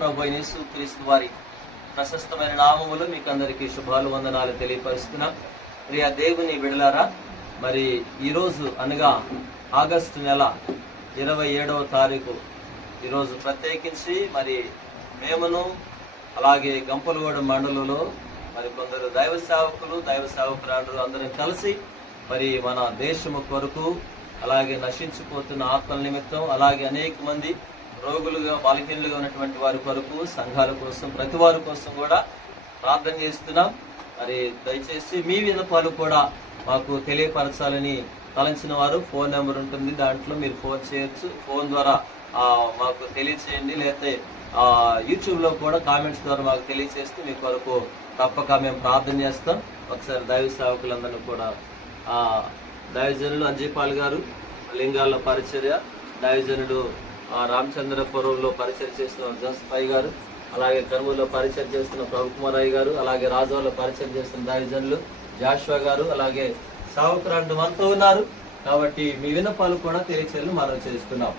ప్రభు అయిన యేసుక్రీస్తు వారి ప్రశస్తమైన నామములు మీకు అందరికీ శుభాలు వందనాలు తెలియపరుస్తున్నాం. ప్రియ దేవుని బిడ్డలారా, మరి ఈరోజు అనగా ఆగస్టు నెల 27వ తారీఖు ఈరోజు ప్రత్యేకించి మరి మేమును అలాగే గంపలగూడ మండలంలో మరి కొందరు దైవ సేవకురాండ్రు అందరం కలిసి మరి మన దేశము కొరకు అలాగే నశించిపోతున్న ఆత్మల నిమిత్తం అలాగే అనేక మంది రోగులుగా బలహీనులుగా ఉన్నటువంటి వారి కొరకు సంఘాల కోసం ప్రతి వారి కోసం కూడా ప్రార్థన చేస్తున్నాం. మరి దయచేసి మీ విన్నపాలు కూడా మాకు తెలియపరచాలని తలంచిన వారు ఫోన్ నెంబర్ ఉంటుంది, దాంట్లో మీరు ఫోన్ చేయొచ్చు. ఫోన్ ద్వారా మాకు తెలియచేయండి, లేకపోతే యూట్యూబ్ లో కూడా కామెంట్స్ ద్వారా మాకు తెలియచేస్తే మీ కొరకు తప్పక మేము ప్రార్థన చేస్తాం. ఒకసారి దైవ సేవకులందరినీ కూడా దైవజనులు అంజీపాల్ గారు లింగాల పరిచర్య, దైవజనుడు రామచంద్రపురంలో పరిచయం చేస్తున్న జోసఫ్ గారు, అలాగే కర్నూలులో పరిచయం చేస్తున్న ప్రభుకుమార్ గారు, అలాగే రాజోలో పరిచయం చేస్తున్న దైవజనులు జాషువా గారు, అలాగే సావుకురాండు మనతో ఉన్నారు. కాబట్టి మీ విన్నపాలు కూడా తెలియచేయాలని మనం చేస్తున్నాం.